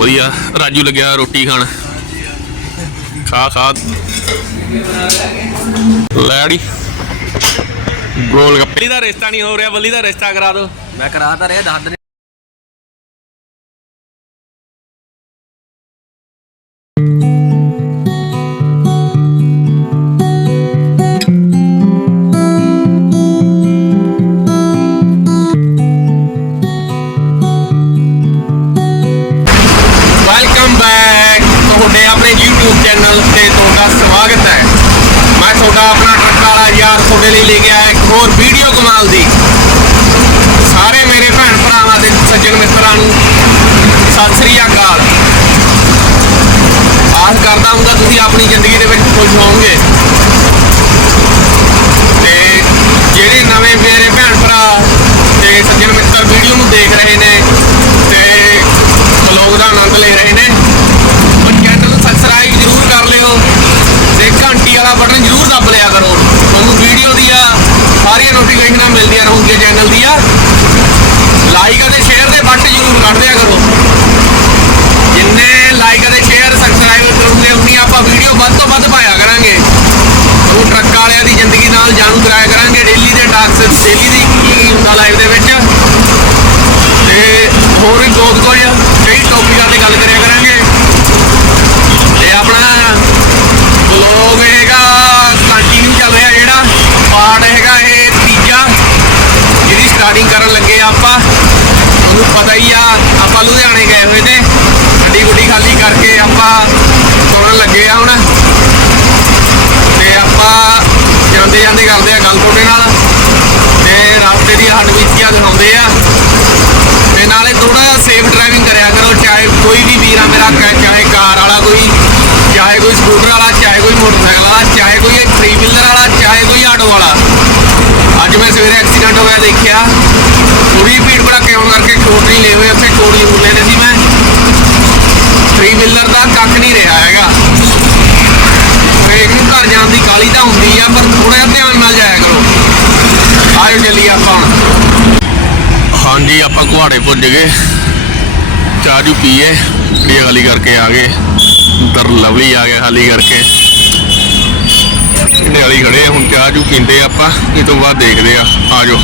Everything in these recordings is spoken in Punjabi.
ਵਧੀਆ। ਰਾਜੂ ਲੱਗਿਆ ਰੋਟੀ ਖਾਣ। ਖਾ ਖਾ। ਲੈੜੀ ਗੋਲ ਗੱਪੇ। ਦਾ ਰਿਸ਼ਤਾ ਨਹੀਂ ਹੋ ਰਿਹਾ ਬੱਲੀ ਦਾ ਰਿਸ਼ਤਾ ਕਰਾ ਦਿਓ। ਮੈਂ ਕਰਾ ਤਾਂ ਰਿਹਾ ਦੱਸ ਸਤਿ ਸ੍ਰੀ ਅਕਾਲ। ਆਸ ਕਰਦਾ ਹਾਂ ਤੁਸੀਂ ਆਪਣੀ ਜ਼ਿੰਦਗੀ ਦੇ ਵਿੱਚ ਖੁਸ਼ ਹੋਵੋਗੇ ਤੇ ਜਿਹੜੇ ਨਵੇਂ ਮੇਰੇ ਭੈਣ ਭਰਾ ਤੇ ਸੱਜਣ ਮਿੱਤਰ ਵੀਡੀਓ ਨੂੰ ਦੇਖ ਰਹੇ ਨੇ ਤੇ ਬਲੌਗ ਦਾ ਆਨੰਦ ਲੈ ਰਹੇ ਨੇ ਉਹ ਚੈਨਲ ਨੂੰ ਸਬਸਕ੍ਰਾਈਬ ਜ਼ਰੂਰ ਕਰ ਲਿਓ ਤੇ ਘੰਟੀ ਵਾਲਾ ਬਟਨ ਜ਼ਰੂਰ ਦੱਬ ਲਿਆ ਕਰੋ ਤੁਹਾਨੂੰ ਵੀਡੀਓ ਦੀਆਂ ਸਾਰੀਆਂ ਨੋਟੀਫਿਕੇਸ਼ਨਾਂ ਮਿਲਦੀਆਂ ਰਹੂਗੀਆਂ ਚੈਨਲ ਦੀਆਂ ਲਾਈਕ ਅਤੇ ਸ਼ੇਅਰ ਦੇ ਬਟਨ ਜ਼ਰੂਰ ਕਰ ਦਿਆ ਕਰੋ ਜਿੰਨੇ ਲਾਈਕ ਅਤੇ ਸ਼ੇਅਰ ਸਬਸਕ੍ਰਾਈਬ ਕਰੋਗੇ ਉਨੀ ਆਪਾਂ ਵੀਡੀਓ ਵੱਧ ਤੋਂ ਵੱਧ ਪਾਇਆ ਕਰਾਂਗੇ ਉਹ ਟਰੱਕ ਵਾਲਿਆਂ ਦੀ ਜ਼ਿੰਦਗੀ ਨਾਲ ਜਾਣੂ ਕਰਾਇਆ ਕਰਾਂਗੇ ਡੇਲੀ ਦੇ ਟਾਕਸ ਡੇਲੀ ਦੀ ਕੀ ਹੁੰਦਾ ਲਾਈਫ ਦੇ ਵਿੱਚ ਤੇ ਹੋਰ ਵੀ ਬਹੁਤ ਕੁਝ ਕਈ ਟੌਪਿਕਾਂ ਤੇ ਗੱਲ ਕਰਿਆ ਕਰਾਂਗੇ ਤੇ ਆਪਣਾ ਬਲੌਗ ਹੈਗਾ ਕੰਟੀਨਿਊ ਚੱਲ ਰਿਹਾ ਜਿਹੜਾ ਪਾਰਟ ਹੈਗਾ ਇਹ ਤੀਜਾ ਜਿਹਦੀ ਸਟਾਰਟਿੰਗ ਕਰਨ ਲੱਗੇ ਆ ਆਪਾਂ ਤੁਹਾਨੂੰ ਪਤਾ ਹੀ ਆ ਆਪਾਂ ਲੁਧਿਆਣੇ ਗਏ ਹੋਏ ਤੇ ਗੱਡੀ ਗੁੱਡੀ ਖਾਲੀ ਕਰਕੇ ਆਪਾਂ ਤੁਰਨ ਲੱਗੇ ਆ ਹੁਣ ਤੇ ਆਪਾਂ ਜਾਂਦੇ ਜਾਂਦੇ ਕਰਦੇ ਆ ਗੱਲ ਤੁਹਾਡੇ ਨਾਲ ਤੇ ਰਸਤੇ ਦੀ ਹੱਡਬੀਤੀਆਂ ਦਿਖਾਉਂਦੇ ਆ ਤੇ ਨਾਲੇ ਥੋੜਾ ਸੇਫ ਡਰਾਈਵਿੰਗ ਕਰਿਆ ਕਰੋ ਚਾਹੇ ਕੋਈ ਵੀ ਵੀਰਾ ਮੇਰਾ ਕ- ਚਾਹੇ ਕਾਰ ਵਾਲਾ ਕੋਈ ਚਾਹੇ ਕੋਈ ਸਕੂਟਰ ਵਾਲਾ ਚਾਹੇ ਕੋਈ ਮੋਟਰਸਾਈਕਲ ਵਾਲਾ ਚਾਹੇ ਕੋਈ 3 ਵੀਲਰ ਵਾਲਾ ਚਾਹੇ ਕੋਈ ਆਟੋ ਵਾਲਾ ਅੱਜ ਮੈਂ ਸਵੇਰੇ ਐਕਸੀਡੈਂਟ ਹੋ ਗਿਆ ਦੇਖਿਆ ਪੂਰੀ ਭੀੜ ਭੜਾਕੇ ਹੋਣ ਕਰਕੇ ਕੋਟ ਨਹੀਂ ਲਏ ਹੋਏ ਉੱਥੇ ਕੋਟ ਹੀ ਮੁੱਲੇ ਤੇ ਸੀ ਮੈਂ 3 ਵੀਲਰ ਦਾ ਕੱਖ ਨਹੀਂ ਰਿਹਾ ਹੈਗਾ ਹਰੇਕ ਨੂੰ ਘਰ ਜਾਣ ਦੀ ਕਾਲੀ ਤਾਂ ਹੁੰਦੀ ਆ ਪਰ ਥੋੜਾ ਜਿਹਾ ਧਿਆਨ ਨਾਲ ਜਾਇਆ ਕਰੋ ਆਜੋ ਚੱਲੀਏ ਆਪਾਂ ਹੁਣ ਹਾਂਜੀ ਕੁਹਾੜੇ ਪੁੱਜ ਗਏ। ਚਾਹ ਜੂ ਪੀਏ। ਇਹ ਖਾਲੀ ਕਰਕੇ ਆ ਗਏ। ਦਰ ਲਵਲੀ ਆ ਗਿਆ ਖਾਲੀ ਕਰਕੇ। ਇਹਨੇ ਵਾਲੀ ਖੜੇ ਹੁਣ ਚਾਹ ਜੂ ਪੀਂਦੇ ਆਪਾਂ। ਇਹ ਤੋਂ ਬਾਅਦ ਦੇਖਦੇ ਆ। ਜਾਓ।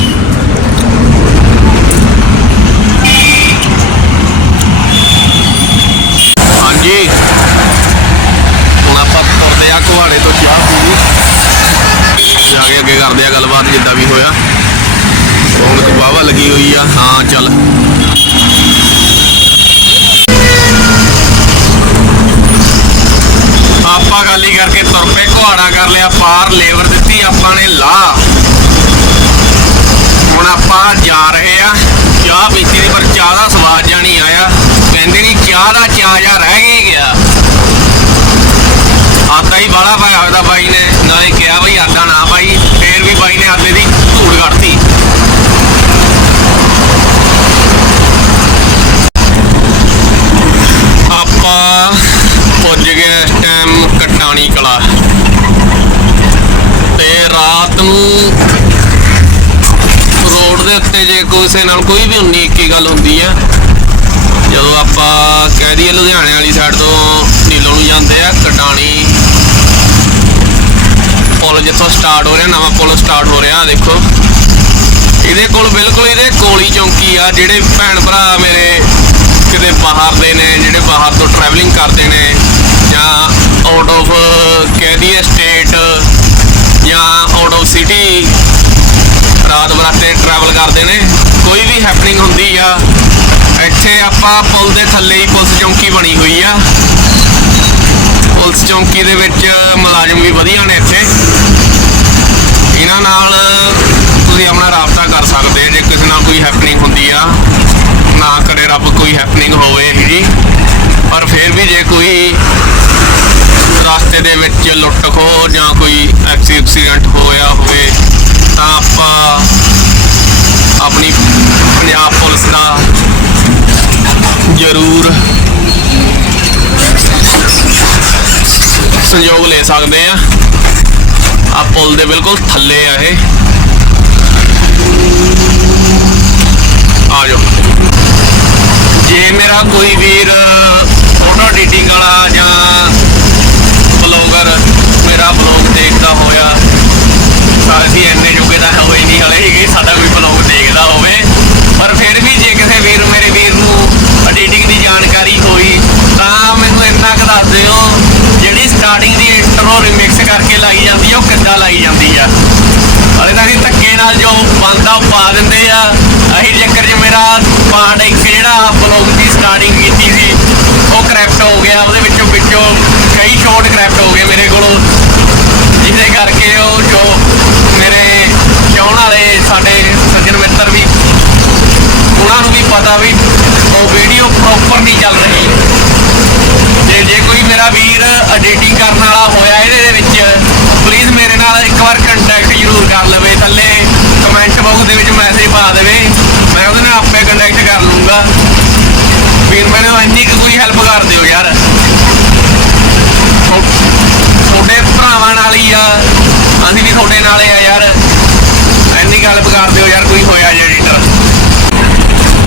ਹਾਂਜੀ। ਹੁਣ ਆਪਾਂ ਤੁਰਦੇ ਆ ਕੁਹਾੜੇ ਤੋਂ ਚਾਹ ਪੀਣੀ ਜਾ ਕੇ ਅੱਗੇ ਕਰਦੇ ਆ ਗੱਲਬਾਤ, ਜਿੱਦਾਂ ਵੀ ਹੋਇਆ। ਹੁਣ ਲੱਗੀ ਹੋਈ ਆ। ਹਾਂ, ਚੱਲ। ਆਪਾਂ ਗੱਲ ਕਰਕੇ ਤੁਰ ਪਏ ਕੁਹਾੜਾ ਕਰ ਲਿਆ, ਪਾਰ ਲੇਬਰ ਦਿੱਤੀ, ਆਪਾਂ ਨੇ ਲਾ ਹੁਣ ਆਪਾਂ ਜਾ ਰਹੇ ਆ। ਚਾਹ ਪੀਤੀ ਦੀ ਪਰ ਚਾਹ ਦਾ ਸਵਾਦ ਜਾਂ ਨਹੀਂ ਆਇਆ। ਕਹਿੰਦੇ ਨਹੀਂ, ਚਾਹ ਦਾ ਚਾਹ ਜਾਂ ਰਹਿ ਹੀ ਗਿਆ। ਆਦਾ ਹੀ ਬਾਲਾ ਪਾਇਆ ਹੋਇਆ ਬਾਈ ਨੇ, ਨਾਲੇ ਕਿਹਾ ਬਈ ਆਦਾ ਨਾ ਪਾਈ, ਫੇਰ ਵੀ ਬਾਈ ਨੇ ਆਦੇ ਦੀ ਧੂੜ ਕਰਤੀ ਆਪਾਂ ਪੁੱਜ ਗਏ ਇਸ ਟਾਈਮ ਕਟਾਣੀ ਕਲਾ। ਤੇ ਰਾਤ ਨੂੰ ਰੋਡ ਦੇ ਉੱਤੇ ਜੇ ਕਿਸੇ ਨਾਲ ਕੋਈ ਵੀ 19 21 ਗੱਲ ਹੁੰਦੀ ਆ, ਜਦੋਂ ਆਪਾਂ ਕਹਿ ਦਈਏ ਲੁਧਿਆਣੇ ਵਾਲੀ ਸਾਈਡ ਤੋਂ ਨੀਲੋਂ ਨੂੰ ਜਾਂਦੇ ਆ, ਕਟਾਣੀ ਪੁਲ ਜਿੱਥੋਂ ਸਟਾਰਟ ਹੋ ਰਿਹਾ, ਨਵਾਂ ਪੁਲ ਸਟਾਰਟ ਹੋ ਰਿਹਾ ਦੇਖੋ। ਇਹਦੇ ਕੋਲ ਬਿਲਕੁਲ ਇਹਦੇ ਕੋਲੀ ਚੌਂਕੀ ਆ, ਜਿਹੜੇ ਭੈਣ ਭਰਾ ਮੇਰੇ ਕਿਤੇ ਬਾਹਰ ਦੇ ਨੇ, ਜਿਹੜੇ ਬਾਹਰ ਤੋਂ ਟਰੈਵਲਿੰਗ ਕਰਦੇ ਨੇ ਜਾਂ ਆਊਟ ਆਫ ਕਹਿ ਦਈਏ ਸਟੇਟ ਜਾਂ ਆਊਟ ਆਫ ਸਿਟੀ ਰਾਤ ਬਰਾਤੇ ਟਰੈਵਲ ਕਰਦੇ ਨੇ, ਕੋਈ ਵੀ ਹੈਪਨਿੰਗ ਹੁੰਦੀ ਆ, ਇੱਥੇ ਆਪਾਂ ਪੁਲ ਦੇ ਥੱਲੇ ਹੀ ਪੁਲਿਸ ਚੌਂਕੀ ਬਣੀ ਹੋਈ ਆ। ਪੁਲਿਸ ਚੌਂਕੀ ਦੇ ਵਿੱਚ ਮੁਲਾਜ਼ਮ ਵੀ ਵਧੀਆ ਨੇ ਇੱਥੇ। ਇਹਨਾਂ ਨਾਲ ਤੁਸੀਂ ਆਪਣਾ ਰਾਬਤਾ ਕਰ ਸਕਦੇ ਜੇ ਕਿਸੇ ਨਾਲ ਕੋਈ ਹੈਪਨਿੰਗ ਹੁੰਦੀ ਆ। ਨਾ ਕਰੇ, ਰੱਬ ਕੋਈ ਹੈਪਨਿੰਗ ਹੋਵੇ ਜੀ ਪਰ ਫਿਰ ਵੀ ਜੇ ਕੋਈ ਰਸਤੇ ਦੇ ਵਿੱਚ ਲੁੱਟ ਖੋ ਜਾਂ ਕੋਈ ਐਕਸੀਡੈਂਟ ਹੋਇਆ ਹੋਵੇ, ਤਾਂ ਆਪਾਂ ਆਪਣੀ ਪੰਜਾਬ ਪੁਲਿਸ ਦਾ ਜ਼ਰੂਰ ਸੰਯੋਗ ਲੈ ਸਕਦੇ ਆ ਆ ਪੁਲ ਦੇ ਬਿਲਕੁਲ ਥੱਲੇ ਆ ਇਹ। ਜੇ ਮੇਰਾ ਕੋਈ ਵੀਰ ਫੋਟੋ ਐਡੀਟਿੰਗ ਵਾਲਾ ਜਾਂ ਬਲੌਗਰ ਮੇਰਾ ਬਲੌਗ ਦੇਖਦਾ ਹੋਇਆ ਅਸੀਂ ਐਨੇ ਜੋਗੇ ਤਾਂ ਹੋਏ ਨਹੀਂ ਹਲੇ ਕਿ ਸਾਡਾ ਕੋਈ ਬਲੌਗ ਦੇਖਦਾ ਹੋਵੇ। ਪਰ ਫਿਰ ਵੀ ਜੇ ਕਿਸੇ ਵੀਰ ਮੇਰੇ ਵੀਰ ਨੂੰ ਐਡੀਟਿੰਗ ਦੀ ਜਾਣਕਾਰੀ ਹੋਈ, ਤਾਂ ਮੈਨੂੰ ਇੰਨਾ ਕੁ ਦੱਸ ਦਿਓ, ਜਿਹੜੀ ਸਟਾਰਟਿੰਗ ਦੀ ਇੰਟਰੋ ਰਿਮਿਕਸ ਕਰਕੇ ਲਾਈ ਜਾਂਦੀ ਉਹ ਕਿੱਦਾਂ ਲਾਈ ਜਾਂਦੀ ਆ? ਹਲੇ ਤਾਂ ਧੱਕੇ ਨਾਲ ਜੋ ਬੰਦਾ ਪਾ ਦਿੰਦੇ ਮੇਰਾ ਪਾਰਟ ਇੱਕ ਜਿਹੜਾ ਬਲੌਗ ਦੀ ਸਟਾਰਟਿੰਗ ਕੀਤੀ ਸੀ, ਉਹ ਕਰੈਪਟ ਹੋ ਗਿਆ। ਉਹਦੇ ਵਿੱਚੋਂ ਵਿੱਚੋਂ ਕਈ ਸ਼ਾਰਟ ਕਰੈਪਟ ਹੋ ਗਏ ਮੇਰੇ ਕੋਲੋਂ। ਜਿਹਦੇ ਕਰਕੇ ਉਹ ਜੋ ਮੇਰੇ ਚਾਹਣ ਵਾਲੇ ਸਾਡੇ ਸੱਜਣ ਮਿੱਤਰ ਵੀ, ਉਹਨਾਂ ਨੂੰ ਵੀ ਪਤਾ ਵੀ ਉਹ ਵੀਡੀਓ ਪ੍ਰੋਪਰ ਨਹੀਂ ਚੱਲ ਰਹੀ। ਤੇ ਜੇ ਕੋਈ ਮੇਰਾ ਵੀਰ ਐਡੀਟਿੰਗ ਕਰਨ ਵਾਲਾ ਹੋਇਆ ਇਹਦੇ ਵਿੱਚ ਪਲੀਜ਼ ਮੇਰੇ ਨਾਲ ਇੱਕ ਵਾਰ ਕੰਟੈਕਟ ਜ਼ਰੂਰ ਕਰ ਲਵੇ ਥੱਲੇ ਕਮੈਂਟ ਬਾਕਸ ਦੇ ਵਿੱਚ ਮੈਸੇਜ ਪਾ ਦੇਵੇ ਮੈਂ ਉਹਦੇ ਨਾਲ ਆਪੇ ਕੰਟੈਕਟ ਕਰ ਲੂੰਗਾ ਵੀਰ ਇੰਨੀ ਕੁ ਕੋਈ ਹੈਲਪ ਕਰ ਦਿਓ ਯਾਰ। ਤੁਹਾਡੇ ਭਰਾਵਾਂ ਨਾਲ ਹੀ ਆ। ਅਸੀਂ ਵੀ ਤੁਹਾਡੇ ਨਾਲ ਆ ਯਾਰ। ਇੰਨੀ ਗੱਲ ਕਰ ਦਿਓ ਯਾਰ, ਕੋਈ ਹੋਇਆ ਜੇ ਐਡੀਟਰ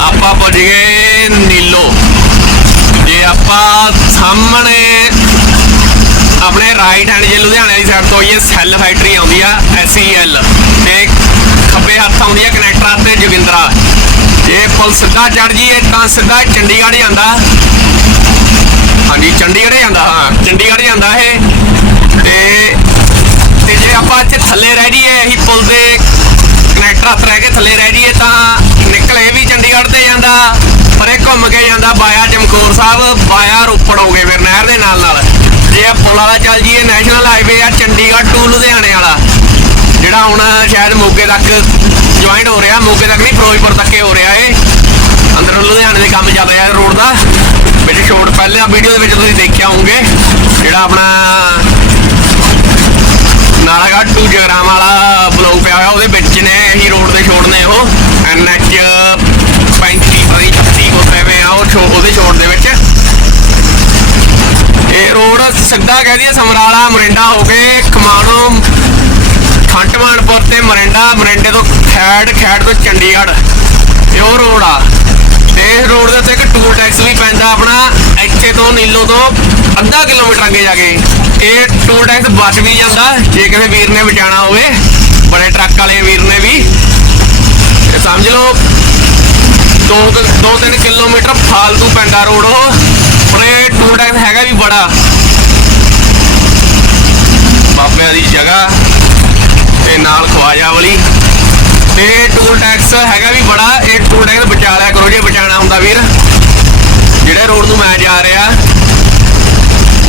ਆਪਾਂ ਪੁੱਜ ਗਏ ਨੀਲੋ। ਜੇ ਆਪਾਂ ਸਾਹਮਣੇ ਆਪਣੇ ਰਾਈਟ ਹੈਂਡ ਜੇ ਲੁਧਿਆਣੇ ਵਾਲੀ ਸਾਈਡ ਤੋਂ ਇਹ ਸੈੱਲ ਫੈਕਟਰੀ ਆਉਂਦੀ ਆ ਐਲ ਖੱਬੇ ਹੱਥ ਆਉਂਦੀ ਹੈ ਕਨੈਕਟਰ ਤੇ ਜੋਗਿੰਦਰਾ। ਜੇ ਪੁਲ ਸਿੱਧਾ ਚੜ ਜੀਏ ਤਾਂ ਸਿੱਧਾ ਚੰਡੀਗੜ੍ਹ ਜਾਂਦਾ ਹਾਂਜੀ, ਚੰਡੀਗੜ੍ਹ ਜਾਂਦਾ ਹਾਂ, ਚੰਡੀਗੜ੍ਹ ਜਾਂਦਾ ਇਹ। ਤੇ ਤੇ ਜੇ ਆਪਾਂ ਇੱਥੇ ਥੱਲੇ ਰਹਿ ਜੀਏ ਅਸੀਂ ਪੁਲ ਦੇ ਕਨੈਕਟਰ ਹੱਥ ਰਹਿ ਕੇ ਥੱਲੇ ਰਹਿ ਜੀਏ ਤਾਂ ਨਿਕਲੇ ਵੀ ਚੰਡੀਗੜ੍ਹ ਤੇ ਜਾਂਦਾ, ਪਰ ਇਹ ਘੁੰਮ ਕੇ ਜਾਂਦਾ ਬਾਇਆ ਚਮਕੌਰ ਸਾਹਿਬ, ਬਾਇਆ ਰੋਪੜ ਹੋ ਗਏ ਫਿਰ ਨਹਿਰ ਦੇ ਨਾਲ ਨਾਲ ਜੇ ਇਹ ਪੁਲ ਵਾਲਾ ਚੱਲ ਜੀਏ ਨੈਸ਼ਨਲ ਹਾਈਵੇ ਆ, ਚੰਡੀਗੜ੍ਹ ਟੂ ਲੁਧਿਆਣੇ ਵਾਲਾ। ਜਿਹੜਾ ਹੁਣ ਸ਼ਾਇਦ ਮੋਗੇ ਤੱਕ ਜੁਆਇੰਟ ਹੋ ਰਿਹਾ, ਮੋਗੇ ਤੱਕ ਨਹੀਂ, ਫਿਰੋਜ਼ਪੁਰ ਤੱਕ ਹੀ ਹੋ ਰਿਹਾ ਏ ਅੰਦਰ ਲੁਧਿਆਣੇ ਦੇ ਕੰਮ ਚੱਲ ਰਿਹਾ ਰੋਡ ਦਾ। ਵਿੱਚ ਛੋਟ ਪਹਿਲਾਂ ਵੀਡੀਓ ਦੇ ਵਿੱਚ ਤੁਸੀਂ ਦੇਖਿਆ ਹੋਵੋਗੇ। ਜਿਹੜਾ ਆਪਣਾ ਨਾਲਾਗੜ ਟੂ ਜਗਰਾਮ ਵਾਲਾ ਬਲੌਗ ਪਿਆ ਹੋਇਆ, ਉਹਦੇ ਵਿੱਚ ਨੇ ਇਹੀ ਰੋਡ ਦੇ ਛੋੜ ਨੇ ਉਹ। ਐਨਐਚ 35 ਪਈ 36 ਕੋਤੇ ਵੇ ਆ ਉਹ ਛੋ- ਉਹਦੇ ਛੋੜ ਦੇ ਵਿੱਚ। ਇਹ ਰੋਡ ਸਿੱਧਾ ਕਹਿ ਦਈਏ ਸਮਰਾਲਾ, ਮਰਿੰਡਾ ਹੋ ਕੇ ਖਮਾਣੋ ਖੰਟਮਾਨਪੁਰ ਤੇ ਮਰਿੰਡਾ, ਮਰਿੰਡੇ ਤੋਂ ਖੈੜ ਖੈੜ ਤੋਂ ਚੰਡੀਗੜ੍ਹ ਇਹ ਉਹ ਰੋਡ ਆ। ਤੇ ਇਸ ਰੋਡ ਦੇ ਉੱਤੇ ਇੱਕ ਟੂਲ ਟੈਕਸ ਵੀ ਪੈਂਦਾ ਆਪਣਾ, ਇੱਥੇ ਤੋਂ ਨੀਲੋ ਤੋਂ ਅੱਧਾ ਕਿਲੋਮੀਟਰ ਅੱਗੇ ਜਾ ਕੇ। ਇਹ ਟੂਲ ਟੈਕਸ ਬਚ ਵੀ ਜਾਂਦਾ, ਜੇ ਕਿਸੇ ਵੀਰ ਨੇ ਬਚਾਣਾ ਹੋਵੇ, ਬੜੇ ਟਰੱਕ ਵਾਲੇ ਵੀਰ ਨੇ ਵੀ। ਇਹ ਸਮਝ ਲਓ 2 2-3 ਕਿਲੋਮੀਟਰ ਫਾਲਤੂ ਪੈਂਦਾ ਰੋਡ ਉਹ। ਪਰ ਇਹ ਟੂਲ ਟੈਕਸ ਹੈਗਾ ਵੀ ਬੜਾ। ਬਾਬਿਆਂ ਦੀ ਜਗ੍ਹਾ। ਤੇ ਨਾਲ ਖਵਾਜਾ ਵਾਲੀ। ਤੇ ਟੂਲ ਟੈਕਸ ਹੈਗਾ ਵੀ ਬੜਾ, ਇਹ ਟੂਲ ਟੈਕਸ ਬਚਾ ਲਿਆ ਕਰੋ ਜੇ ਬਚਾਣਾ ਹੁੰਦਾ ਵੀਰ। ਜਿਹੜੇ ਰੋਡ ਨੂੰ ਮੈਂ ਜਾ ਰਿਹਾ,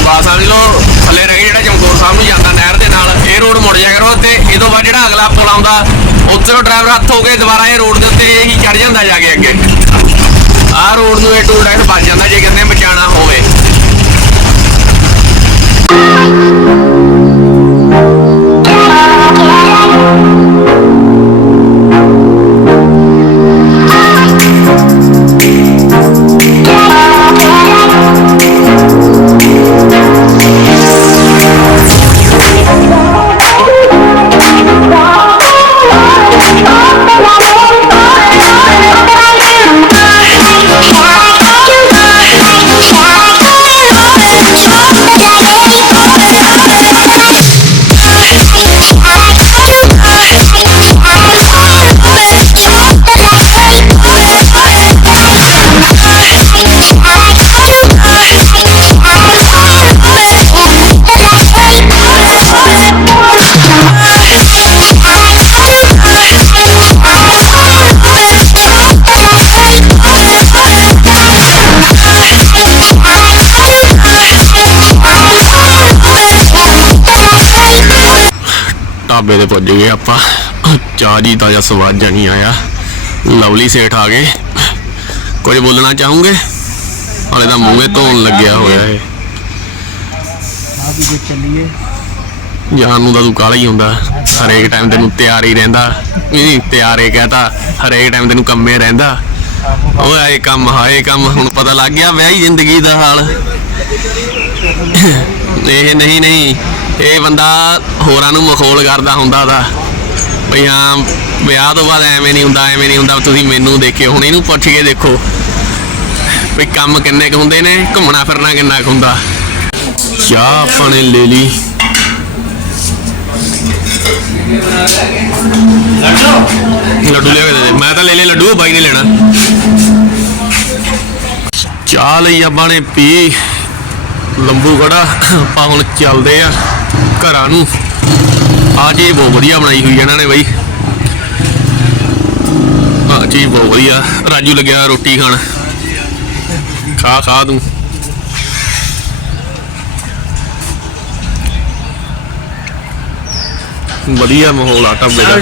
ਬਸ ਸਮਝ ਲਓ ਥੱਲੇ ਰਹਿ ਜਿਹੜਾ ਚਮਕੌਰ ਸਾਹਿਬ ਨੂੰ ਜਾਂਦਾ ਨਹਿਰ ਦੇ ਨਾਲ, ਇਹ ਰੋਡ ਮੁੜ ਜਾ ਕਰੋ ਤੇ ਇਹ ਤੋਂ ਬਾਅਦ ਜਿਹੜਾ ਅਗਲਾ ਪੁਲ ਆਉਂਦਾ ਉੱਧਰੋਂ ਡਰਾਈਵਰ ਹੱਥ ਹੋ ਕੇ ਦੁਬਾਰਾ ਇਹ ਰੋਡ ਦੇ ਉੱਤੇ ਹੀ ਚੜ ਜਾਂਦਾ ਜਾ ਕੇ ਅੱਗੇ। ਆਹ ਰੋਡ ਨੂੰ ਇਹ ਟੂਲ ਟੈਕਸ ਬਚ ਜਾਂਦਾ ਜੇ ਕਹਿੰਦੇ ਬਚਾਣਾ ਹੋਵੇ। ਢਾਬੇ ਤੇ ਪੁੱਜ ਗਏ ਆਪਾਂ। ਚਾਹ ਜੀ ਤਾਂ ਸਵਾਦ ਜਿਹਾ ਆਇਆ। ਲਵਲੀ ਸੇਠ ਆ ਗਏ। ਕੁਝ ਬੋਲਣਾ ਚਾਹੋਗੇ? ਹਾਲੇ ਤਾਂ ਮੂੰਹੇ ਧੋਣ ਲੱਗਿਆ ਹੋਇਆ ਏ ਆ ਵੀ ਚੱਲੀਏ ਜਾਨ ਨੂੰ ਤਾਂ ਤੂੰ ਕਾਲਾ ਹੀ ਹੁੰਦਾ। ਹਰੇਕ ਟਾਈਮ ਤੈਨੂੰ ਤਿਆਰ ਹੀ ਰਹਿੰਦਾ। ਨਹੀਂ ਤਿਆਰੇ ਕਹਤਾ, ਹਰੇਕ ਟਾਈਮ ਤੈਨੂੰ ਕੰਮੇ ਰਹਿੰਦਾ। ਉਹ ਆਏ ਕੰਮ, ਹਾਏ ਕੰਮ, ਹੁਣ ਪਤਾ ਲੱਗ ਗਿਆ ਵਿਆਹੀ ਜ਼ਿੰਦਗੀ ਦਾ ਹਾਲ। ਇਹ ਨਹੀਂ ਨਹੀਂ। ਇਹ ਬੰਦਾ ਹੋਰਾਂ ਨੂੰ ਮਖੌਲ ਕਰਦਾ ਹੁੰਦਾ ਦਾ ਭਈ ਹਾਂ ਵਿਆਹ ਤੋਂ ਬਾਅਦ ਐਵੇਂ ਨਹੀਂ ਹੁੰਦਾ ਐਵੇਂ ਨਹੀਂ ਹੁੰਦਾ ਤੁਸੀਂ ਮੈਨੂੰ ਦੇਖਿਓ। ਹੁਣ ਇਹਨੂੰ ਪੁੱਛ ਕੇ ਦੇਖੋ ਵੀ ਕੰਮ ਕਿੰਨੇ ਕੁ ਹੁੰਦੇ ਨੇ ਘੁੰਮਣਾ ਫਿਰਨਾ ਕਿੰਨਾ ਕੁ ਹੁੰਦਾ। ਚਾਹ ਆਪਾਂ ਨੇ ਲੈ ਲਈ। ਲੱਡੂ ਲਿਆ ਕੇ ਦੇ ਦੇ। ਮੈਂ ਤਾਂ ਲੈ ਲੈ ਲੱਡੂ ਬਾਈ ਨੇ ਲੈਣਾ। ਚਾਹ ਲਈ ਆਪਾਂ ਨੇ ਪੀ। ਲੰਬੂ ਖੜਾ ਆਪਾਂ ਹੁਣ ਚੱਲਦੇ ਆ। ਘਰਾਂ ਨੂੰ। ਆ ਚੀਜ਼ ਬਹੁਤ ਵਧੀਆ ਬਣਾਈ ਹੋਈ ਇਹਨਾਂ ਨੇ ਬਈ। ਆ ਚੀਜ਼ ਬਹੁਤ ਵਧੀਆ। ਰਾਜੂ ਲੱਗਿਆ ਰੋਟੀ ਖਾਣ। ਖਾ ਖਾ ਤੂੰ। ਵਧੀਆ ਮਾਹੌਲ ਆ ਢਾਬੇ ਦਾ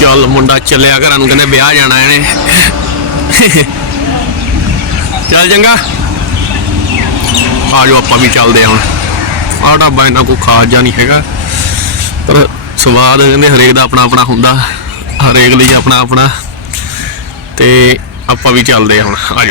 ਚੱਲ ਮੁੰਡਾ ਚੱਲਿਆ ਘਰਾਂ ਨੂੰ ਕਹਿੰਦੇ ਵਿਆਹ ਜਾਣਾ ਇਹਨੇ। ਚੱਲ ਚੰਗਾ। ਆ ਜਾਓ ਆਪਾਂ ਵੀ ਚੱਲਦੇ ਹਾਂ ਹੁਣ। ਆਹ ਢਾਬਾ ਇਹਨਾਂ ਕੋਈ ਖਾਸ ਜਾ ਨਹੀਂ ਹੈਗਾ। ਪਰ ਸਵਾਦ ਕਹਿੰਦੇ ਹਰੇਕ ਦਾ ਆਪਣਾ ਆਪਣਾ ਹੁੰਦਾ। ਹਰੇਕ ਲਈ ਆਪਣਾ ਆਪਣਾ। ਤੇ ਆਪਾਂ ਵੀ ਚੱਲਦੇ ਹਾਂ ਹੁਣ ਆ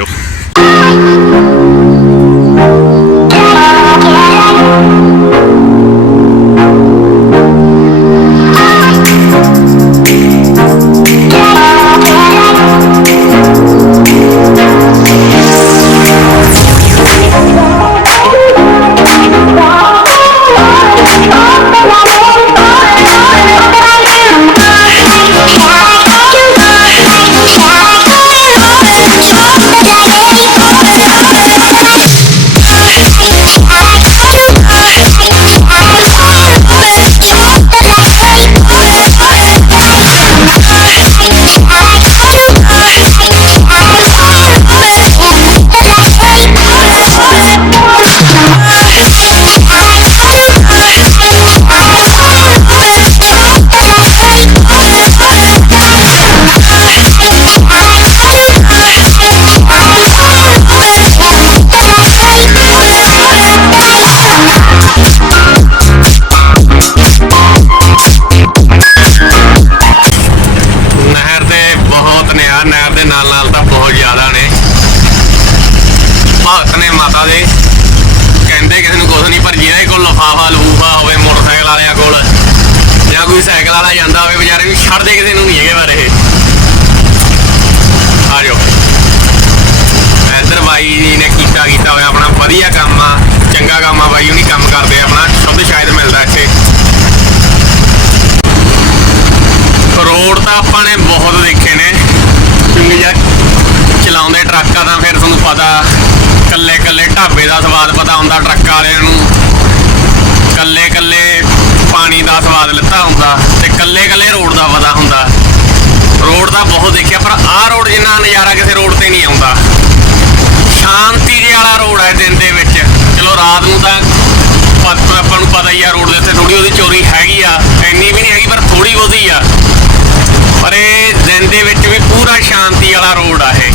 ਵਧੀਆ ਕੰਮ ਆ, ਚੰਗਾ ਕੰਮ ਆ, ਬਾਈ ਉਹਨੀ ਕੰਮ ਕਰਦੇ ਆਪਣਾ ਸ਼ੁੱਧ ਸ਼ਾਇਦ ਮਿਲਦਾ ਇੱਥੇ। ਰੋਡ ਤਾਂ ਆਪਾਂ ਨੇ ਬਹੁਤ ਦੇਖੇ ਨੇ। ਕਿਉਂਕਿ ਜੇ ਚਲਾਉਂਦੇ ਟਰੱਕਾਂ ਤਾਂ ਫਿਰ ਤੁਹਾਨੂੰ ਪਤਾ ਕੱਲੇ ਕੱਲੇ ਢਾਬੇ ਦਾ ਸਵਾਦ ਪਤਾ ਹੁੰਦਾ, ਟਰੱਕ ਵਾਲਿਆਂ ਨੂੰ। ਕੱਲੇ ਕੱਲੇ ਪਾਣੀ ਦਾ ਸਵਾਦ ਲਿੱਤਾ ਹੁੰਦਾ ਤੇ ਕੱਲੇ ਕੱਲੇ ਰੋਡ ਦਾ ਪਤਾ ਹੁੰਦਾ। ਰੋਡ ਦਾ ਬਹੁਤ ਦੇਖਿਆ, ਪਰ ਆਹ ਸ਼ਾਂਤੀ ਰੋਡ ਆ ਇਹ।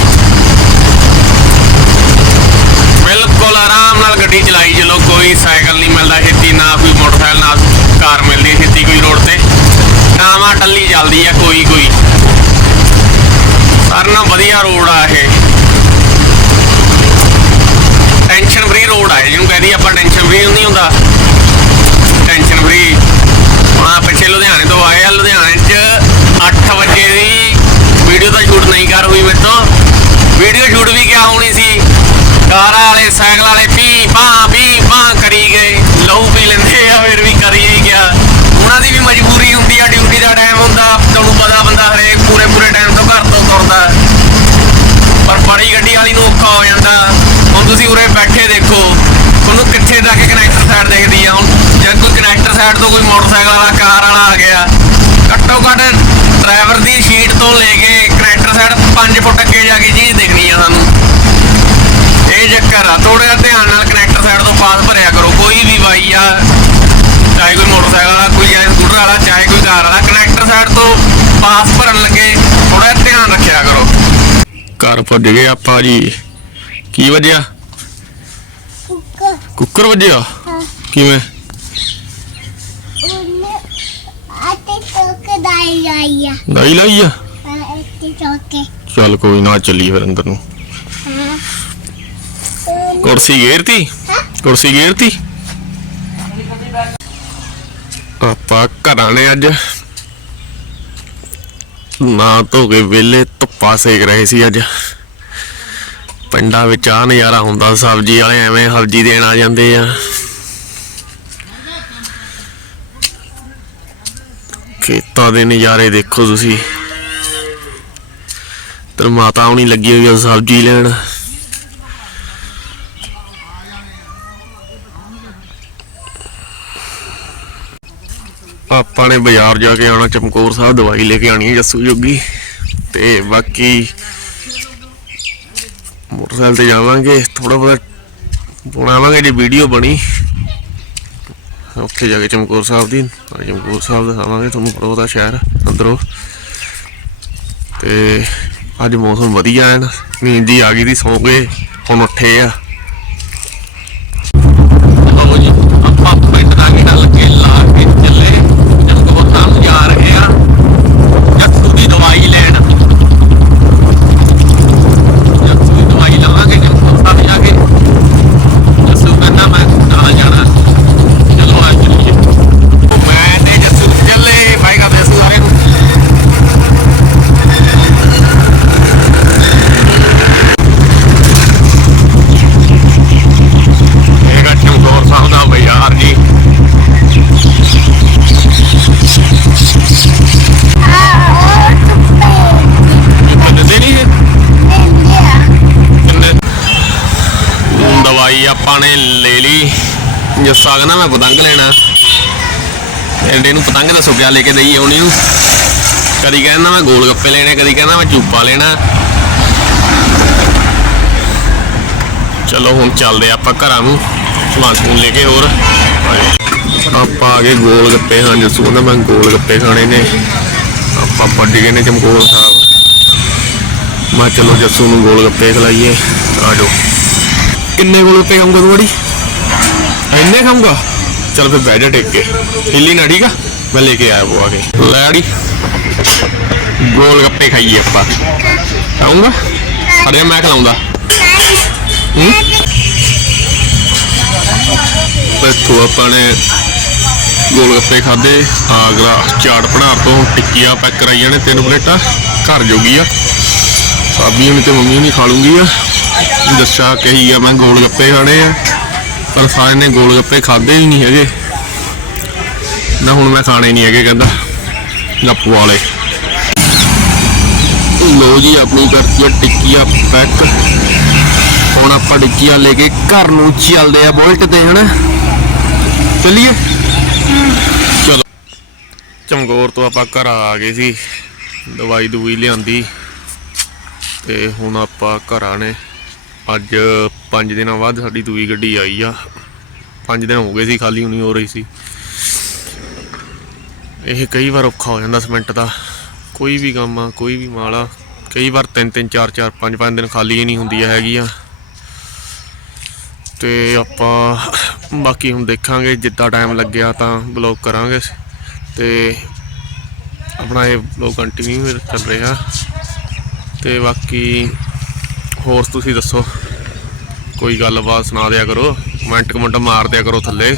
ਬਿਲਕੁਲ ਆਰਾਮ ਨਾਲ ਗੱਡੀ ਚਲਾਈ ਚਲੋ ਕੋਈ ਸਾਈਕਲ ਨਹੀਂ ਮਿਲਦਾ ਛੇਤੀ ਨਾ ਕੋਈ ਮੋਟਰਸਾਈਕਲ ਨਾ ਕਾਰ ਮਿਲਦੀ ਛੇਤੀ ਕੋਈ ਰੋਡ ਤੇ। ਟਾਵਾ ਟੱਲੀ ਚੱਲਦੀ ਆ ਕੋਈ ਕੋਈ। ਸਾਰਿਆਂ ਵਧੀਆ ਰੋਡ ਆ ਇਹ। ਟੈਨਸ਼ਨ ਫ੍ਰੀ ਰੋਡ ਆ ਇਹ, ਜਿਹਨੂੰ ਕਹਿੰਦੀ ਆਪਾਂ ਟੈਨਸ਼ਨ ਫ੍ਰੀ ਨਹੀਂ ਹੁੰਦਾ। ਮਜਬੂਰੀ ਹੁੰਦੀ ਆ ਡਿਊਟੀ ਦਾ ਟਾਈਮ ਹੁੰਦਾ, ਤੁਹਾਨੂੰ ਪਤਾ ਬੰਦਾ ਹਰੇਕ ਪੂਰੇ ਪੂਰੇ ਟਾਈਮ ਤੋਂ ਘਰ ਤੋਂ ਤੁਰਦਾ। ਪਰ ਬੜੀ ਗੱਡੀ ਵਾਲੀ ਨੂੰ ਔਖਾ ਹੋ ਜਾਂਦਾ। ਹੁਣ ਤੁਸੀਂ ਉਰੇ ਬੈਠੇ ਦੇਖੋ, ਤੁਹਾਨੂੰ ਕਿੱਥੇ ਤੱਕ ਕਨੈਕਟਰ ਸਾਈਡ ਦਿਖਦੀ ਆ? ਹੁਣ ਜੇ ਕੋਈ ਕਨੈਕਟਰ ਸਾਈਡ ਤੋਂ ਕੋਈ ਮੋਟਰਸਾਈਕਲ ਵਾਲਾ, ਕਾਰ ਵਾਲਾ ਆ ਗਿਆ, ਘੱਟੋ ਘੱਟ ਡਰਾਈਵਰ ਦੀ ਸ਼ੀਟ ਤੋਂ ਲੈ ਕੇ ਕਨੈਕਟਰ ਸਾਈਡ 5 ਫੁੱਟ ਅੱਗੇ ਜਾ ਕੇ ਚੀਜ਼ ਦਿਖਣੀ ਆ ਸਾਨੂੰ। ਇਹ ਚੱਕਰ ਆ ਥੋੜਾ ਜਿਹਾ ਧਿਆਨ ਨਾਲ ਕਨੈਕਟਰ ਸਾਈਡ ਤੋਂ ਪਾਸ ਭਰਿਆ ਕਰੋ, ਕੋਈ ਵੀ ਬਾਈ ਆ ਚਾਹੇ ਕੋਈ ਮੋਟਰਸਾਈਕਲ ਵਾਲਾ ਕੋਈ ਚਾਹੇ ਸਕੂਟਰ ਵਾਲਾ ਚਾਹੇ ਕੋਈ ਕਾਰ ਵਾਲਾ ਕਨੈਕਟਰ ਸਾਈਡ ਤੋਂ ਪਾਸ ਭਰਨ ਲੱਗੇ ਥੋੜਾ ਧਿਆਨ ਰੱਖਿਆ ਕਰੋ। ਘਰ ਭੱਜ ਗਏ ਆਪਾਂ ਜੀ। ਕੀ ਵੱਜਿਆ? ਕੁੱਕਰ। ਕੁੱਕਰ ਵੱਜਿਆ? ਕਿਵੇਂ? ਦਾਈ ਲਾਈ ਆ। ਚੱਲ ਕੋਈ ਨਾ ਚੱਲੀ ਫਿਰ ਅੰਦਰ ਨੂੰ। ਕੁਰਸੀ ਘੇਰਤੀ ਕੁਰਸੀ ਘੇਰਤੀ ਆਪਾਂ ਘਰਾਂ ਨੇ ਅੱਜ ਨਾ ਧੋ ਕੇ ਵੇਲੇ ਧੁੱਪਾ ਸੇਕ ਰਹੇ ਸੀ ਅੱਜ। ਪਿੰਡਾਂ ਵਿੱਚ ਆ ਨਜ਼ਾਰਾ ਹੁੰਦਾ, ਸਬਜ਼ੀ ਵਾਲੇ ਐਵੇਂ ਸਬਜ਼ੀ ਦੇਣ ਆ ਜਾਂਦੇ ਆ। ਖੇਤਾਂ ਦੇ ਨਜ਼ਾਰੇ ਦੇਖੋ ਤੁਸੀਂ। ਤੇ ਮਾਤਾ ਹੁਣੀ ਲੱਗੀ ਹੋਈ ਆ ਸਬਜ਼ੀ ਲੈਣ। ਆਪਾਂ ਨੇ ਬਾਜ਼ਾਰ ਜਾ ਕੇ ਆਉਣਾ, ਚਮਕੌਰ ਸਾਹਿਬ ਦਵਾਈ ਲੈ ਕੇ ਆਣੀ ਹੈ ਜੱਸੂ ਜੋਗੀ। ਤੇ ਬਾਕੀ ਮੋਟਰਸਾਈਕਲ ਤੇ ਜਾਵਾਂਗੇ ਥੋੜਾ ਬਹੁਤ ਬਣਾਵਾਂਗੇ ਜੇ ਵੀਡੀਓ ਬਣੀ। ਉੱਥੇ ਜਾ ਕੇ ਚਮਕੌਰ ਸਾਹਿਬ ਦੀ ਚਮਕੌਰ ਸਾਹਿਬ ਦਿਖਾਵਾਂਗੇ ਤੁਹਾਨੂੰ ਬੜਾ ਉਹਦਾ ਸ਼ਹਿਰ ਅੰਦਰੋਂ। ਤੇ ਅੱਜ ਮੌਸਮ ਵਧੀਆ ਹੈ ਨਾ ਨੀਂਦ ਜੀ ਆ ਗਈ ਦੀ ਸੌ ਗਏ, ਹੁਣ ਉੱਠੇ ਆ। ਪਤੰਗ ਲੈ ਕੇ ਦਈ ਆਉਣੀ ਨੂੰ। ਕਦੀ ਕਹਿੰਦਾ ਮੈਂ ਗੋਲ ਗੱਪੇ ਲੈਣੇ, ਕਦੀ ਕਹਿੰਦਾ ਮੈਂ ਚੂਪਾ ਲੈਣਾ। ਚਲੋ, ਹੁਣ ਚੱਲਦੇ ਆਪਾਂ ਘਰਾਂ ਨੂੰ। ਸਮਾਨ ਸਮੂਨ ਲੈ ਕੇ ਹੋਰ। ਆਪਾਂ ਆ ਗਏ ਗੋਲ ਗੱਪੇ ਹਾਂ ਜੱਸੂ ਕਹਿੰਦਾ ਮੈਂ ਗੋਲ ਗੱਪੇ ਖਾਣੇ ਨੇ। ਆਪਾਂ ਪੱਜ ਗਏ ਨੇ ਚਮਕੌਰ ਸਾਹਿਬ। ਮੈਂ ਕਿਹਾ ਚਲੋ, ਜੱਸੂ ਨੂੰ ਗੋਲ ਗੱਪੇ ਖਲਾਈਏ। ਆ ਜਾਓ। ਕਿੰਨੇ ਗੋਲ ਗੱਪੇ ਖਾਊਂਗਾ ਤੂੰ ਬੜੀ ਇੰਨੇ ਖਾਊਂਗਾ? ਚਲ ਫਿਰ ਬੈਠ ਜਾ ਟੇਕ। ਕੇ ਹਿੱਲੀ ਨਾ, ਠੀਕ ਆ? ਮੈਂ ਲੈ ਕੇ ਆਇਆ ਉਹ ਆ ਕੇ। ਲੈ ਆੜੀ ਗੋਲ ਗੱਪੇ ਖਾਈਏ ਆਪਾਂ। ਖਾਊਂਗਾ? ਅਰੇ ਮੈਂ ਖਲਾਉਂਦਾ ਇੱਥੋਂ ਆਪਾਂ ਨੇ ਗੋਲ ਗੱਪੇ ਖਾਦੇ ਆਗਰਾ ਚਾਟ ਭਣਾਰ ਤੋਂ। ਟਿੱਕੀਆਂ ਪੈਕ ਕਰਾਈਆਂ ਨੇ ਤਿੰਨ ਪਲੇਟਾਂ। ਘਰ ਜੋਗੀ ਆ। ਸਾਬੀ ਨੇ ਤੇ ਮੰਮੀ ਨੇ ਖਾ ਲੂੰਗੀ ਆ। ਦੱਸਿਆ ਕਹੀ ਆ ਮੈਂ ਗੋਲ ਗੱਪੇ ਖਾਣੇ ਆ। ਪਰ ਸਾਰੇ ਨੇ ਗੋਲ ਗੱਪੇ ਖਾਦੇ ਹੀ ਨਹੀਂ ਹੈਗੇ। ਨਾ ਹੁਣ ਮੈਂ ਖਾਣੇ ਨਹੀਂ ਹੈਗੇ ਕਹਿੰਦਾ। ਗੱਪ ਵਾਲੇ। ਲੋ ਜੀ, ਆਪਣੀ ਕਰਤੀ ਟਿੱਕੀਆਂ ਪੈਕ। ਹੁਣ ਆਪਾਂ ਟਿੱਕੀਆਂ ਲੈ ਕੇ ਘਰ ਨੂੰ ਚੱਲਦੇ ਆ ਬੁਲਟ ਤੇ, ਹਨਾ? ਚੱਲੀਏ? ਚਲੋ। ਚਮਕੌਰ ਤੋਂ ਆਪਾਂ ਘਰ ਆ ਗਏ ਸੀ। ਦਵਾਈ ਦਵਾਈ ਲਿਆਂਦੀ। ਤੇ ਹੁਣ ਆਪਾਂ ਘਰਾਂ ਨੇ। ਅੱਜ 5 ਦਿਨਾਂ ਬਾਅਦ ਸਾਡੀ ਦੂਈ ਗੱਡੀ ਆਈ ਆ। 5 ਦਿਨ ਹੋ ਗਏ ਸੀ, ਖਾਲੀ ਹੁਣੀ ਹੋ ਰਹੀ ਸੀ। ਇਹ ਕਈ ਵਾਰ ਔਖਾ ਹੋ ਜਾਂਦਾ ਸਿਮੈਂਟ ਦਾ। ਕੋਈ ਵੀ ਕੰਮ ਆ, ਕੋਈ ਵੀ ਮਾਲ ਆ, ਕਈ ਵਾਰ 3 3 4 4 5 5 ਦਿਨ ਖਾਲੀ ਹੀ ਨਹੀਂ ਹੁੰਦੀਆਂ ਹੈਗੀਆਂ। ਤੇ ਆਪਾਂ ਬਾਕੀ ਹੁਣ ਦੇਖਾਂਗੇ, ਜਿੱਦਾਂ ਟਾਈਮ ਲੱਗਿਆ ਤਾਂ ਬਲੌਗ ਕਰਾਂਗੇ। ਤੇ ਆਪਣਾ ਇਹ ਬਲੌਗ ਕੰਟੀਨਿਊ ਚੱਲ ਰਿਹਾ। ਤੇ ਬਾਕੀ ਹੋਰ ਤੁਸੀਂ ਦੱਸੋ। ਕੋਈ ਗੱਲਬਾਤ ਸੁਣਾ ਦਿਆ ਕਰੋ ਕਮੈਂਟ ਕਮੈਂਟ ਮਾਰ ਦਿਆ ਕਰੋ ਥੱਲੇ।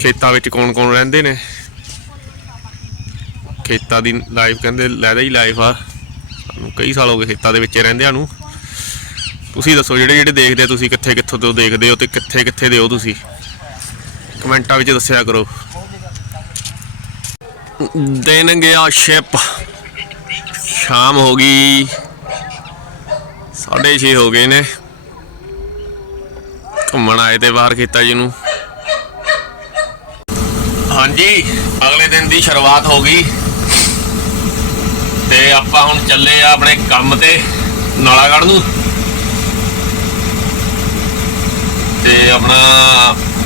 ਖੇਤਾਂ ਵਿੱਚ ਕੌਣ ਕੌਣ ਰਹਿੰਦੇ ਨੇ? ਖੇਤਾਂ ਦੀ ਲਾਈਫ ਕਹਿੰਦੇ ਲੈਦਾ ਹੀ ਲਾਈਫ ਆ। ਸਾਨੂੰ ਕਈ ਸਾਲ ਹੋ ਗਏ ਖੇਤਾਂ ਦੇ ਵਿੱਚ ਰਹਿੰਦਿਆਂ ਨੂੰ। ਤੁਸੀਂ ਦੱਸੋ ਜਿਹੜੇ ਜਿਹੜੇ ਦੇਖਦੇ ਤੁਸੀਂ, ਕਿੱਥੇ ਕਿੱਥੋਂ ਤੋਂ ਦੇਖਦੇ ਹੋ ਤੇ ਕਿੱਥੇ ਕਿੱਥੇ ਦੇ ਹੋ ਤੁਸੀਂ? ਕਮੈਂਟਾਂ ਵਿੱਚ ਦੱਸਿਆ ਕਰੋ। ਦਿਨ ਗਿਆ ਸ਼ਿਪ। ਸ਼ਾਮ ਹੋ ਗਈ। 6:30 ਹੋ ਗਏ ਨੇ। ਘੁੰਮਣ ਆਏ ਤੇ ਬਾਹਰ ਖੇਤਾਂ ਜੀ ਨੂੰ। ਹਾਂਜੀ, ਅਗਲੇ ਦਿਨ ਦੀ ਸ਼ੁਰੂਆਤ ਹੋ ਗਈ। ਤੇ ਆਪਾਂ ਹੁਣ ਚੱਲੇ ਆ ਆਪਣੇ ਕੰਮ ਤੇ, ਨਾਲਾਗੜ੍ਹ ਨੂੰ। ਤੇ ਆਪਣਾ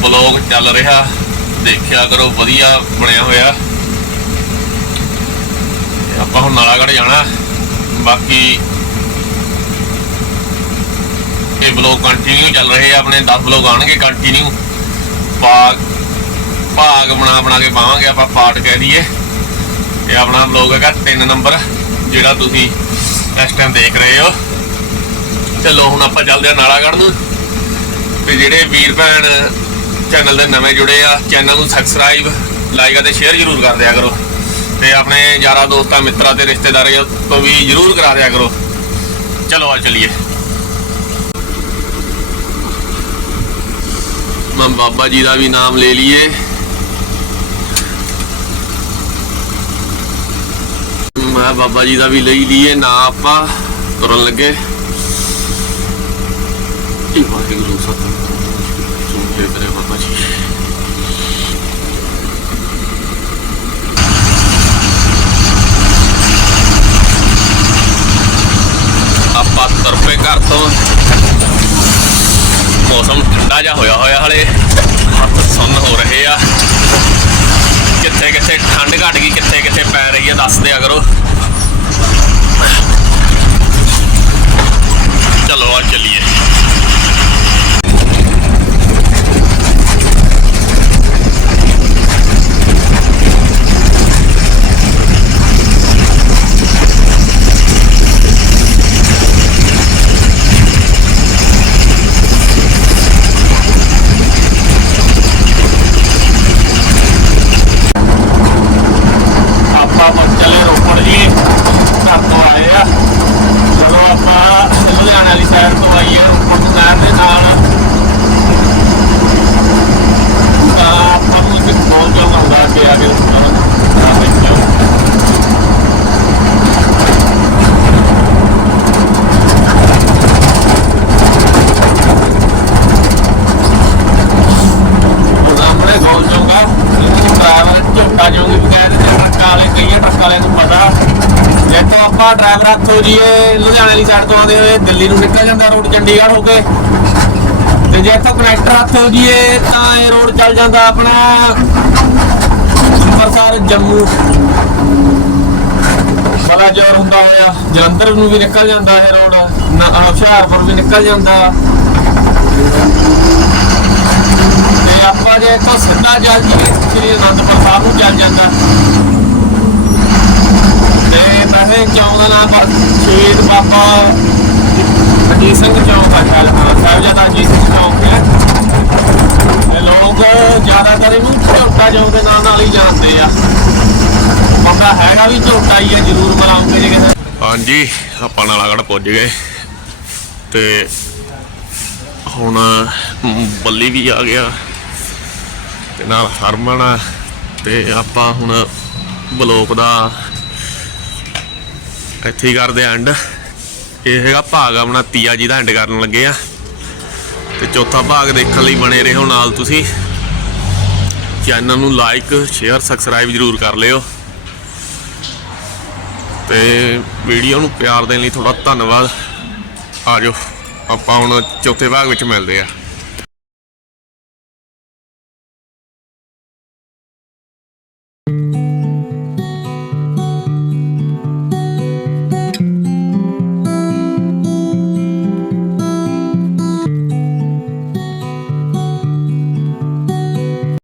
ਬਲੌਗ ਚੱਲ ਰਿਹਾ। ਦੇਖਿਆ ਕਰੋ, ਵਧੀਆ ਬਣਿਆ ਹੋਇਆ। ਤੇ ਆਪਾਂ ਹੁਣ ਨਾਲਾਗੜ ਜਾਣਾ। ਬਾਕੀ ਇਹ ਬਲੌਗ ਕੰਟੀਨਿਊ ਚੱਲ ਰਹੇ ਆ, ਆਪਣੇ 10 ਬਲੌਗ ਆਣਗੇ ਕੰਟੀਨਿਊ ਪਾ ਭਾਗ ਬਣਾ ਬਣਾ ਕੇ ਪਾਵਾਂਗੇ, ਆਪਾਂ ਪਾਰਟ ਕਹਿ ਦਈਏ। ਇਹ ਆਪਣਾ ਬਲੌਗ ਹੈਗਾ 3 ਨੰਬਰ ਜਿਹੜਾ ਤੁਸੀਂ ਇਸ ਟਾਈਮ ਦੇਖ ਰਹੇ ਹੋ। ਚਲੋ, ਹੁਣ ਆਪਾਂ ਚੱਲਦੇ ਆ ਨਾਲਾਗੜ੍ਹ ਨੂੰ। ਤੇ ਜਿਹੜੇ ਵੀਰ ਭੈਣ ਚੈਨਲ ਦੇ ਨਵੇਂ ਜੁੜੇ ਆ ਚੈਨਲ ਨੂੰ ਸਬਸਕ੍ਰਾਈਬ ਲਾਈਕ ਅਤੇ ਸ਼ੇਅਰ ਜ਼ਰੂਰ ਕਰ ਦਿਆ ਕਰੋ। ਤੇ ਆਪਣੇ ਯਾਰਾਂ, ਦੋਸਤਾਂ, ਮਿੱਤਰਾਂ ਤੇ ਰਿਸ਼ਤੇਦਾਰਾਂ ਤੋਂ ਵੀ ਜ਼ਰੂਰ ਕਰਾ ਦਿਆ ਕਰੋ। ਚਲੋ ਆ ਚਲੀਏ। ਮੈਂ ਬਾਬਾ ਜੀ ਦਾ ਵੀ ਨਾਮ ਲੈ ਲਈਏ। ਮੈਂ ਬਾਬਾ ਜੀ ਦਾ ਵੀ ਲਈ ਲਈਏ, ਨਾ ਆਪਾਂ ਤੁਰਨ ਲੱਗੇ। ਇਹ ਵਾਹਿਗੁਰੂ ਸਤਿ ਸੁਣਦੇ ਕਰੇ ਬਾਬਾ ਜੀ। ਆਪਾਂ ਤਰਪੇ ਘਰ ਤੋਂ ਮੌਸਮ ਠੰਡਾ ਜਿਹਾ ਹੋਇਆ ਹੋਇਆ ਹਲੇ, ਹੱਥ ਸੁੰਨ ਹੋ ਰਹੇ ਆ। ਕਿੱਥੇ ਕਿੱਥੇ ਠੰਡ ਘਟ ਗਈ ਕਿੱਥੇ ਕਿੱਥੇ ਪੈ ਰਹੀ ਆ, ਦੱਸ ਦਿਆ ਕਰੋ। ਆਪਾਂ ਚੱਲੇ ਰੋਪੜ ਜੀ। ਘਰ ਤੋਂ ਆਏ ਆ। ਜਦੋਂ ਆਪਾਂ ਲੁਧਿਆਣਾ ਵਾਲੀ ਸਾਈਡ ਤੋਂ ਆਈਏ ਰੋਪੜ ਨਹਿਰ ਦੇ ਨਾਲ ਤਾਂ ਆਪਾਂ ਨੂੰ ਇੱਕ ਬਹੁਤ ਜਗ੍ਹਾ ਹੁੰਦਾ ਅੱਗੇ ਆ ਕੇ ਰੁਕਣਾ ਬੈਠਿਆ ਉਹ ਸਾਹਮਣੇ ਗੋਲ ਚੌਂਗਾ ਇਹਨੂੰ ਡਰਾਈਵਰ ਝੋਟਾ ਚੌਂਗੀ ਵੀ ਕਹਿੰਦੇ ਨੇ ਟਰੱਕਾਂ ਵਾਲੇ ਕਈਆਂ ਟਰੱਕਾਂ ਵਾਲਿਆਂ ਨੂੰ ਪਤਾ ਜੇ ਤੋਂ ਆਪਾਂ ਡਰਾਈਵਰ ਹੱਥੋਂ ਜੀਏ ਲੁਧਿਆਣੇ ਵਾਲੀ ਸਾਈਡ ਤੋਂ ਆਉਂਦੇ ਹੋਏ ਦਿੱਲੀ ਨੂੰ ਨਿਕਲ ਜਾਂਦਾ ਰੋਡ ਚੰਡੀਗੜ੍ਹ ਹੋ ਕੇ। ਤੇ ਜੇ ਇੱਥੋਂ ਕਨੈਕਟਰ ਹੱਥੋਂ ਜੀਏ ਤਾਂ ਇਹ ਰੋਡ ਚੱਲ ਜਾਂਦਾ ਆਪਣਾ ਅੰਮ੍ਰਿਤਸਰ, ਜੰਮੂ। ਬੜਾ ਹੁੰਦਾ ਹੋਇਆ, ਜਲੰਧਰ ਨੂੰ ਵੀ ਨਿਕਲ ਜਾਂਦਾ ਇਹ ਰੋਡ ਹੁਸ਼ਿਆਰਪੁਰ ਵੀ ਨਿਕਲ ਜਾਂਦਾ। ਤੇ ਆਪਾਂ ਜੇ ਤੋਂ ਸਿੱਧਾ ਚੱਲ ਜੀਏ ਸ੍ਰੀ ਅਨੰਦਪੁਰ ਸਾਹਿਬ ਨੂੰ ਚੱਲ ਜਾਂਦਾ। ਤੇ ਵੈਸੇ ਚੌਂਕ ਦਾ ਨਾਮ ਸ਼ਹੀਦ ਬਾਬਾ ਅਜੀਤ ਸਿੰਘ ਚੌਂਕ ਆ ਖਿਆਲ ਨਾਲ ਸਾਹਿਬਜ਼ਾਦਾ ਅਜੀਤ ਸਿੰਘ ਚੌਂਕ ਹੈ। ਤੇ ਲੋਕ ਜ਼ਿਆਦਾਤਰ ਇਹਨੂੰ ਝੋਟਾ ਚੌਂਕ ਦੇ ਨਾਂ ਨਾਲ ਹੀ ਜਾਣਦੇ ਆ। ਬੰਦਾ ਹੈਗਾ ਵੀ ਝੋਟਾ ਹੀ ਹੈ, ਜ਼ਰੂਰ ਮਲਾਉਂਗੇ ਜੇ ਕਿਸੇ ਹਾਂਜੀ, ਆਪਾਂ ਨਾਲਾਗੜ ਪੁੱਜ ਗਏ। ਤੇ ਹੁਣ ਬੱਲੀ ਵੀ ਆ ਗਿਆ। ਤੇ ਨਾਲ ਹਰਮਨ ਤੇ ਆਪਾਂ ਹੁਣ ਬਲੋਕ ਦਾ ਇੱਥੇ ਹੀ ਕਰਦੇ ਐਂਡ ਇਹ ਹੈਗਾ ਭਾਗ ਆਪਣਾ ਤੀਆ ਜੀ ਦਾ ਐਂਡ ਕਰਨ ਲੱਗੇ ਆ। ਤੇ ਚੌਥਾ ਭਾਗ ਦੇਖਣ ਲਈ ਬਣੇ ਰਹੋ ਨਾਲ ਤੁਸੀਂ। ਚੈਨਲ ਨੂੰ ਲਾਈਕ ਸ਼ੇਅਰ ਸਬਸਕ੍ਰਾਈਬ ਜਰੂਰ ਕਰ ਲਿਓ। ਤੇ ਵੀਡੀਓ ਨੂੰ ਪਿਆਰ ਦੇਣ ਲਈ ਤੁਹਾਡਾ ਧੰਨਵਾਦ। ਆਜੋ ਆਪਾਂ ਹੁਣ ਚੌਥੇ ਭਾਗ ਵਿੱਚ ਮਿਲਦੇ ਆ।